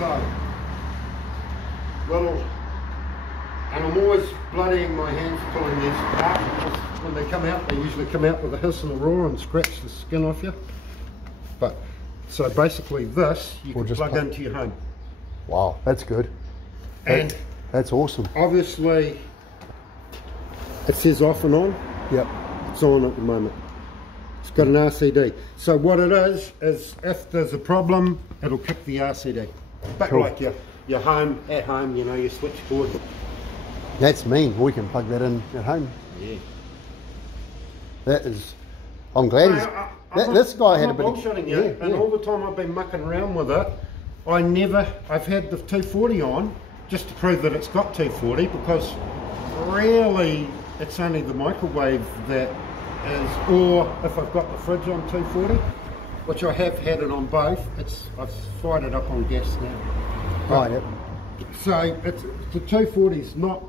So, little, and I'm always bloodying my hands pulling these apart, because when they come out, they usually come out with a hiss and a roar and scratch the skin off you. But, so basically this, you can plug into your home. Wow, that's good. And that's awesome. Obviously, it says off and on. Yep. It's on at the moment. It's got an RCD. So what it is if there's a problem, it'll kick the RCD. But cool. Like your home, at home, you know, your switchboard. That's mean. We can plug that in at home. Yeah. That is, I'm glad this guy had a bit of... And all the time I've been mucking around with it, I've had the 240 on just to prove that it's got 240, because really it's only the microwave that is, or if I've got the fridge on 240, which I have had it on both, I've fired it up on gas now. Oh, yep. So the 240 is not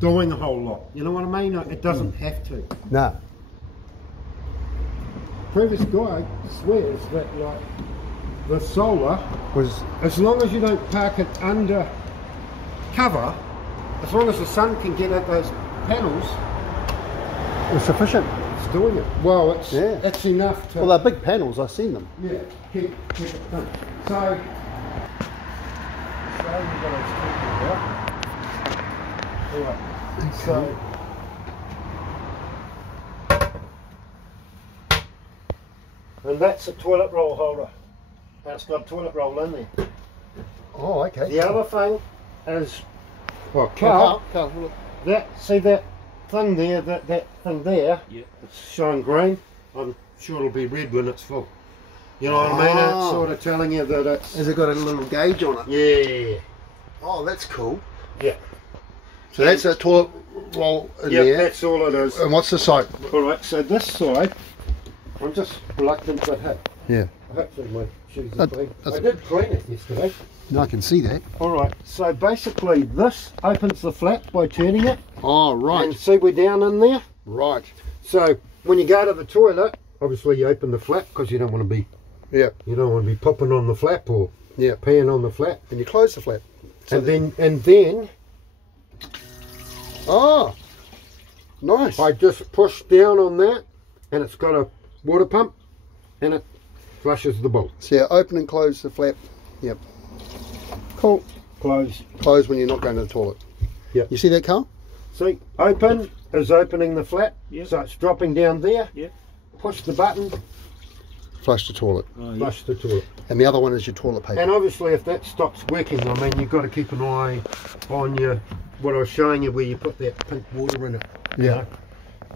doing a whole lot, you know what I mean? It doesn't have to. No. Previous guy swears that like the solar was, as long as you don't park it under cover, as long as the sun can get at those panels, it's sufficient. It's doing it. Well, it's enough to... Well, they're big panels, I've seen them. Yeah, keep it done. So we've got to Alright, so and that's a toilet roll holder. That's got a toilet roll in there. Oh, okay. The other thing is, well, Carl, see that thing there, that thing there, it's showing green. I'm sure it'll be red when it's full. You know what I mean? It's sort of telling you that it's... Has it got a little gauge on it? Yeah. Oh, that's cool. Yeah. So that's a toilet roll in there? Yeah, that's all it is. And what's the side? Alright, so this side, I'm just reluctant to hit. Yeah. Hopefully my shoes are clean. I did clean it yesterday. No, I can see that. Alright, so basically this opens the flap by turning it. Oh, right. And see we're down in there? Right. So when you go to the toilet, obviously you open the flap because you don't want to be... Yeah. You don't want to be popping on the flap or peeing on the flap. And you close the flap. So and then... Oh, nice. I just push down on that and it's got a water pump and it flushes the bowl. So you open and close the flap. Yep. Cool. Close. Close when you're not going to the toilet. Yep. You see that, Carl? See, open is opening the flap. Yep. So it's dropping down there. Yep. Push the button. Flush the toilet. Flush the toilet. And the other one is your toilet paper. And obviously if that stops working, I mean, you've got to keep an eye on what I was showing you, where you put that pink water in it. Yeah.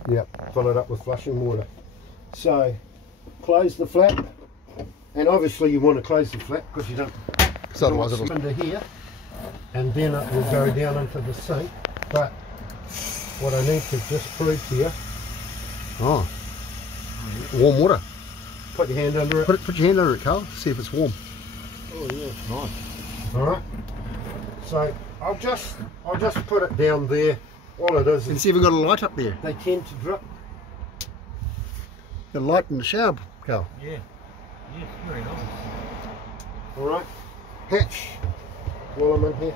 Yeah. Fill it up with flushing water. So close the flap. And obviously you want to close the flap because you don't want it into here. And then it will go down into the sink. But what I need to just prove to you. Oh. Warm water. Put your hand under it. Put your hand under it, Carl. See if it's warm. Oh yeah, nice. Alright. So I'll just put it down there. All it is. And see if we've got a light up there. They tend to drip. The light in the shower, Carl. Yeah. Yeah, very nice. Alright. Hatch while I'm in here.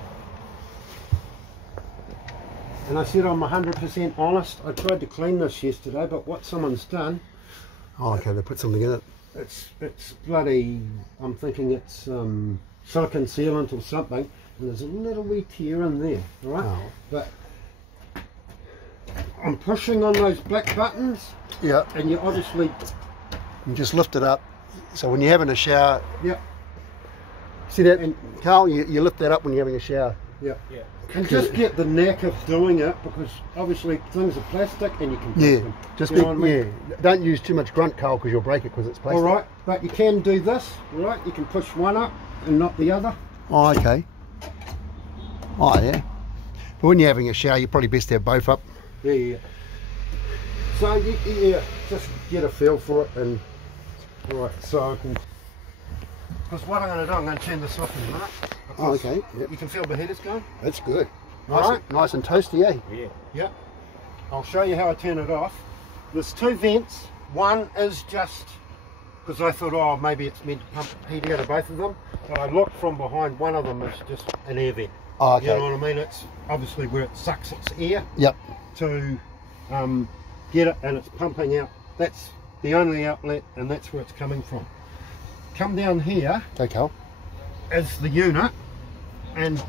And I said I'm 100% honest. I tried to clean this yesterday, but what someone's done. Oh, okay, they put something in it. It's bloody, I'm thinking it's silicon sealant or something, and there's a little wee tear in there, right? Oh. But I'm pushing on those black buttons. Yeah. And you obviously... You just lift it up. So when you're having a shower... Yeah. See that, and Carl, you lift that up when you're having a shower. Yeah. Yeah. And just get the knack of doing it, because obviously things are plastic and you can break them. Just be, don't use too much grunt, Carl, because you'll break it because it's plastic. Alright, but you can do this, right? You can push one up and not the other. Oh, okay. Oh, yeah. But when you're having a shower, you're probably best to have both up. Yeah, yeah. So, just get a feel for it and... Alright, so I can... Because what I'm going to do, I'm going to turn this off in a minute. Oh, okay. Yep. You can feel the heaters going? That's good. Nice and toasty, eh? Yeah. Yep. I'll show you how I turn it off. There's two vents. One is just because I thought, oh, maybe it's meant to pump heat out of both of them. But I looked from behind, one of them is just an air vent. Oh, okay. You know what I mean? It's obviously where it sucks its air Yep. to get it, and it's pumping out. That's the only outlet, and that's where it's coming from. Come down here Okay. is the unit, and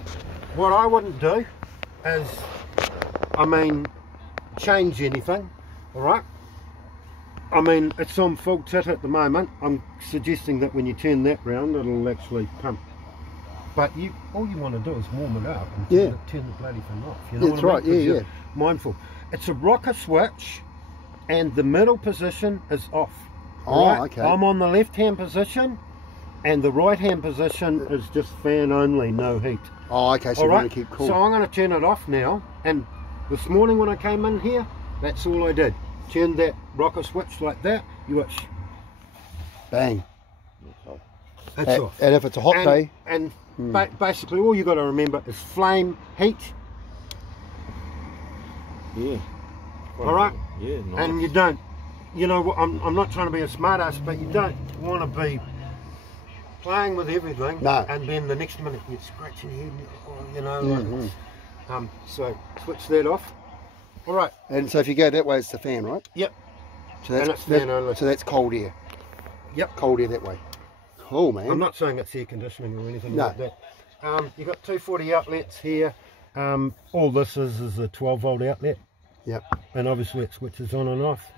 what I wouldn't do is, I mean, change anything, all right? I mean, it's on full tit at the moment. I'm suggesting that when you turn that round, it'll actually pump. But all you want to do is warm it up and turn the bloody thing off. You know That's what I right, mean? 'Cause yeah, you're mindful. It's a rocker switch, and the middle position is off. Oh, right? okay. I'm on the left-hand position, and the right-hand position is just fan only, no heat. Oh, okay, so All you right, want to keep cool. so I'm going to turn it off now, and this morning when I came in here, that's all I did. Turned that rocker switch like that, you watch, Bang. it's off. And if it's a hot day, And basically all you got to remember is flame, heat, Yeah. all right? Yeah, nice. And you don't, you know, I'm not trying to be a smart ass, but you don't want to be playing with everything, No. and then the next minute you're scratching your head, you know, so switch that off. All right, and so if you go that way, it's the fan, right? yep, So and it's fan only. so that's cold air. Yep. Cold air that way. Cool, man. I'm not saying it's air conditioning or anything No. like that. You've got 240 outlets here. All this is a 12 volt outlet, Yep. and obviously it switches on and off.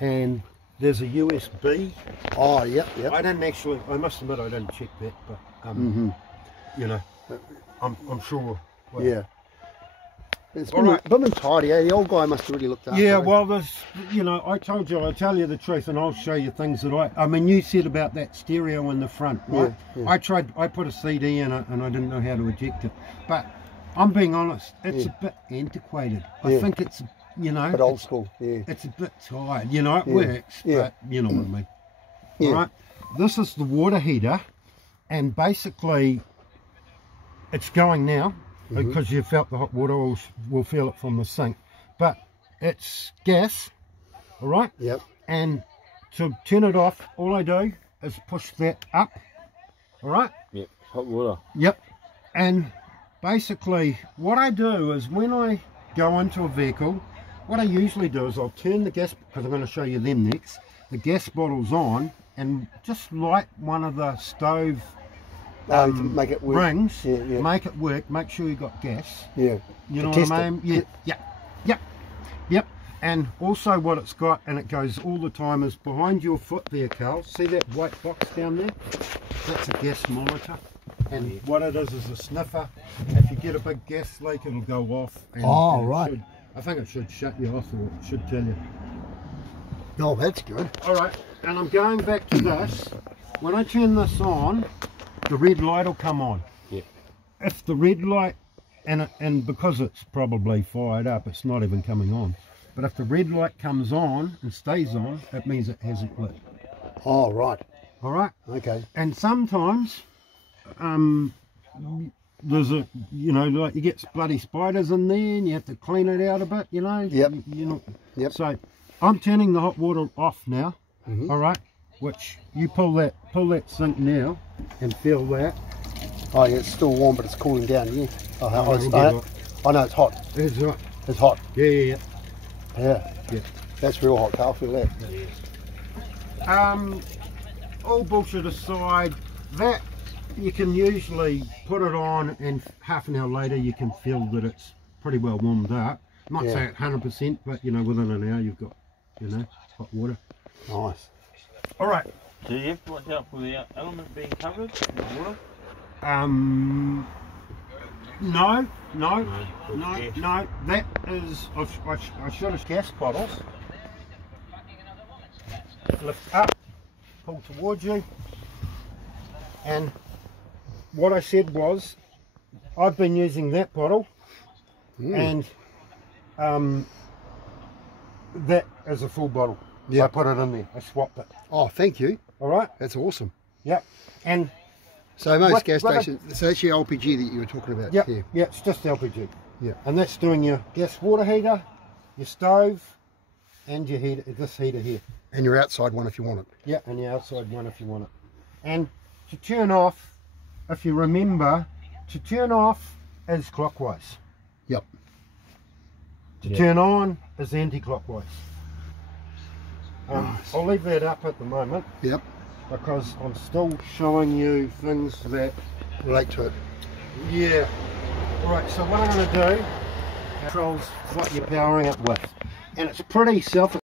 And there's a USB. Oh, yep, yep. I didn't actually, I must admit I didn't check that, but you know, I'm sure. Well, Yeah. It's All been, right. been tidy, eh? The old guy must have really looked after Yeah, it. well, there's, you know, I told you, I'll tell you the truth, and I'll show you things that I mean, you said about that stereo in the front, right? Yeah. I put a CD in it, and I didn't know how to eject it. But I'm being honest, it's a bit antiquated. I Yeah. think it's, you know, But old school, yeah. it's a bit tired. You know, it works, Yeah. but you know what I mean. Yeah. All right, this is the water heater, and basically, it's going now. Because you felt the hot water, will feel it from the sink, but it's gas, all right? Yep. And to turn it off, all I do is push that up, all right? Yep, hot water. Yep. And basically, what I do is when I go into a vehicle, what I usually do is I'll turn the gas, because I'm going to show you them next, the gas bottles on, and just light one of the stove To make it work. rings, Yeah, yeah. make it work, make sure you got gas. Yeah. You To know test what I it. mean? Yep. And also what it's got, and it goes all the time, is behind your foot there, Carl. See that white box down there? That's a gas monitor. And what it is a sniffer. If you get a big gas leak, it'll go off. And, Oh, and it right. should- I think it should shut you off, or it should tell you. Oh, that's good. All right, and I'm going back to this. When I turn this on, the red light will come on. Yep. If the red light, and because it's probably fired up, it's not even coming on. But if the red light comes on and stays on, it means it hasn't lit. Oh, right. All right. Okay. And sometimes, there's a, you know, like you get bloody spiders in there, and you have to clean it out a bit. You know. Yep. You know. Yep. So, I'm turning the hot water off now. All right. Which you pull that sink now, and feel that. Oh, yeah, it's still warm, but it's cooling down, yeah. Oh, Oh, it's, it'll be hot. I know it's hot. It's right. It's hot. Yeah. Yeah. Yeah. That's real hot, Carl. Feel that. All bullshit aside, that you can usually put it on, and half an hour later you can feel that it's pretty well warmed up. Not Yeah. say it 100%, but you know, within an hour you've got, you know, hot water. Nice. All right. So you have to watch out for the element being covered in water? No. Yes. No. That is, I should have gas bottles. Lift up, pull towards you, and what I said was, I've been using that bottle, and that is a full bottle. Yeah. I put it in there. I swapped it. Oh, thank you. All right. That's awesome. Yep. And So most What- gas what I- stations, so that's your LPG that you were talking about yep. here. Yeah, it's just LPG. Yeah. And that's doing your gas water heater, your stove, and your heater, this heater here. And your outside one if you want it. Yeah, and the outside one if you want it. And to turn off, if you remember, to turn off is clockwise. Yep. To turn on is anti-clockwise. Nice. I'll leave that up at the moment Yep. because I'm still showing you things that, Relate to it. yeah. Right, so what I'm going to do controls what you're powering it with. And it's pretty self